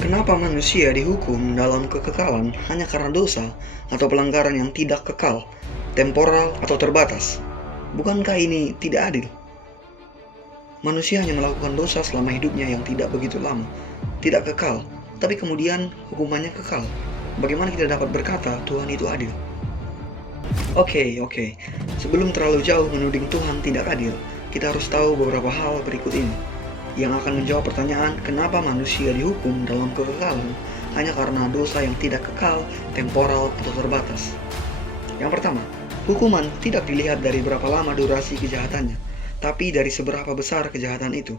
Kenapa manusia dihukum dalam kekekalan hanya karena dosa atau pelanggaran yang tidak kekal, temporal atau terbatas? Bukankah ini tidak adil? Manusia hanya melakukan dosa selama hidupnya yang tidak begitu lama, tidak kekal, tapi kemudian hukumannya kekal. Bagaimana kita dapat berkata Tuhan itu adil? Oke. Sebelum terlalu jauh menuding Tuhan tidak adil, kita harus tahu beberapa hal berikut ini yang akan menjawab pertanyaan kenapa manusia dihukum dalam kekekalan hanya karena dosa yang tidak kekal, temporal, atau terbatas. Yang pertama, hukuman tidak dilihat dari berapa lama durasi kejahatannya, tapi dari seberapa besar kejahatan itu.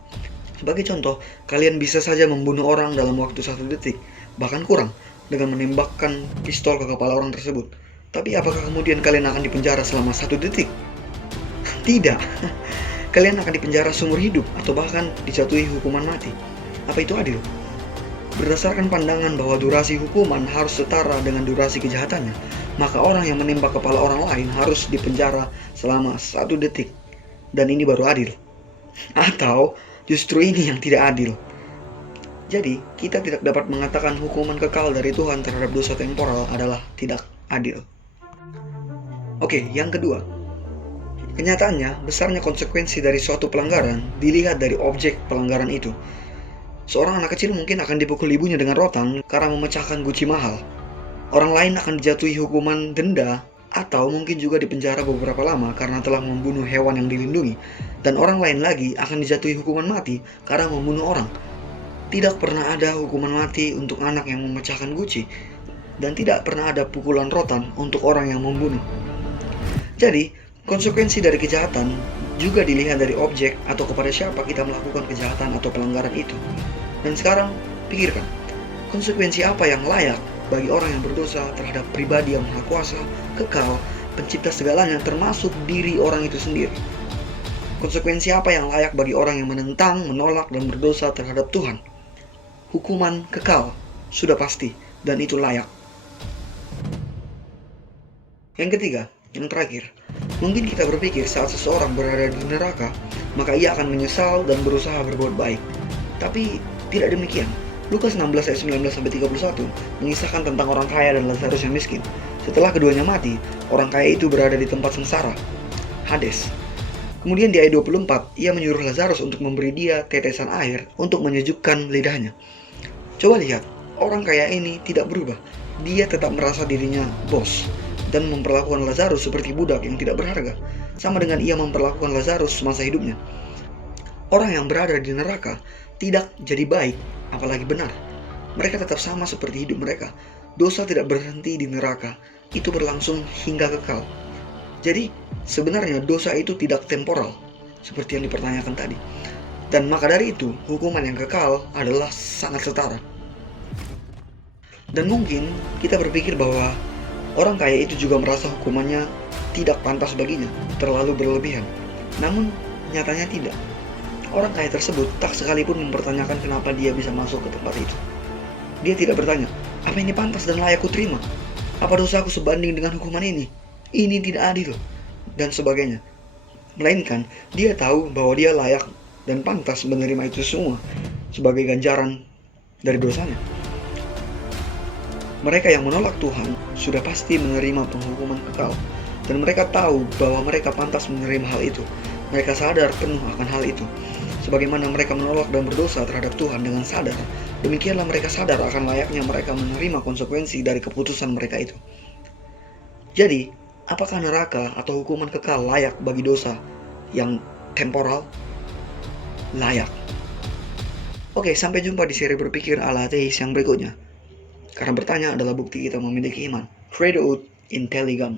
Sebagai contoh, kalian bisa saja membunuh orang dalam waktu 1 detik, bahkan kurang, dengan menembakkan pistol ke kepala orang tersebut. Tapi apakah kemudian kalian akan dipenjara selama 1 detik? Tidak. Kalian akan dipenjara seumur hidup atau bahkan dijatuhi hukuman mati. Apa itu adil? Berdasarkan pandangan bahwa durasi hukuman harus setara dengan durasi kejahatannya, maka orang yang menembak kepala orang lain harus dipenjara selama 1 detik. Dan ini baru adil. Atau justru ini yang tidak adil. Jadi, kita tidak dapat mengatakan hukuman kekal dari Tuhan terhadap dosa temporal adalah tidak adil. Oke, yang kedua. Kenyataannya, besarnya konsekuensi dari suatu pelanggaran dilihat dari objek pelanggaran itu. Seorang anak kecil mungkin akan dipukul ibunya dengan rotan karena memecahkan guci mahal. Orang lain akan dijatuhi hukuman denda atau mungkin juga dipenjara beberapa lama karena telah membunuh hewan yang dilindungi. Dan orang lain lagi akan dijatuhi hukuman mati karena membunuh orang. Tidak pernah ada hukuman mati untuk anak yang memecahkan guci, dan tidak pernah ada pukulan rotan untuk orang yang membunuh. Jadi, konsekuensi dari kejahatan juga dilihat dari objek atau kepada siapa kita melakukan kejahatan atau pelanggaran itu. Dan sekarang, pikirkan, konsekuensi apa yang layak bagi orang yang berdosa terhadap pribadi yang maha kuasa, kekal, pencipta segalanya termasuk diri orang itu sendiri. Konsekuensi apa yang layak bagi orang yang menentang, menolak, dan berdosa terhadap Tuhan? Hukuman kekal, sudah pasti, dan itu layak. Yang ketiga, yang terakhir, mungkin kita berpikir saat seseorang berada di neraka, maka ia akan menyesal dan berusaha berbuat baik. Tapi tidak demikian. Lukas 16 ayat 19-31 mengisahkan tentang orang kaya dan Lazarus yang miskin. Setelah keduanya mati, orang kaya itu berada di tempat sengsara, Hades. Kemudian di ayat 24, ia menyuruh Lazarus untuk memberi dia tetesan air untuk menyejukkan lidahnya. Coba lihat, orang kaya ini tidak berubah. Dia tetap merasa dirinya bos dan memperlakukan Lazarus seperti budak yang tidak berharga, sama dengan ia memperlakukan Lazarus semasa hidupnya. Orang yang berada di neraka tidak jadi baik, apalagi benar. Mereka tetap sama seperti hidup mereka. Dosa tidak berhenti di neraka, itu berlangsung hingga kekal. Jadi, sebenarnya dosa itu tidak temporal, seperti yang dipertanyakan tadi. Dan maka dari itu, hukuman yang kekal adalah sangat setara. Dan mungkin kita berpikir bahwa orang kaya itu juga merasa hukumannya tidak pantas baginya, terlalu berlebihan. Namun, nyatanya tidak. Orang kaya tersebut tak sekalipun mempertanyakan kenapa dia bisa masuk ke tempat itu. Dia tidak bertanya, apa ini pantas dan layak kuterima? Apa dosaku sebanding dengan hukuman ini? Ini tidak adil, dan sebagainya. Melainkan, dia tahu bahwa dia layak dan pantas menerima itu semua sebagai ganjaran dari dosanya. Mereka yang menolak Tuhan sudah pasti menerima penghukuman kekal, dan mereka tahu bahwa mereka pantas menerima hal itu. Mereka sadar penuh akan hal itu. Sebagaimana mereka menolak dan berdosa terhadap Tuhan dengan sadar, demikianlah mereka sadar akan layaknya mereka menerima konsekuensi dari keputusan mereka itu. Jadi, apakah neraka atau hukuman kekal layak bagi dosa yang temporal? Layak. Oke, sampai jumpa di seri berpikir ala ateis yang berikutnya. Karena bertanya adalah bukti kita memiliki iman. Credo in Telegram.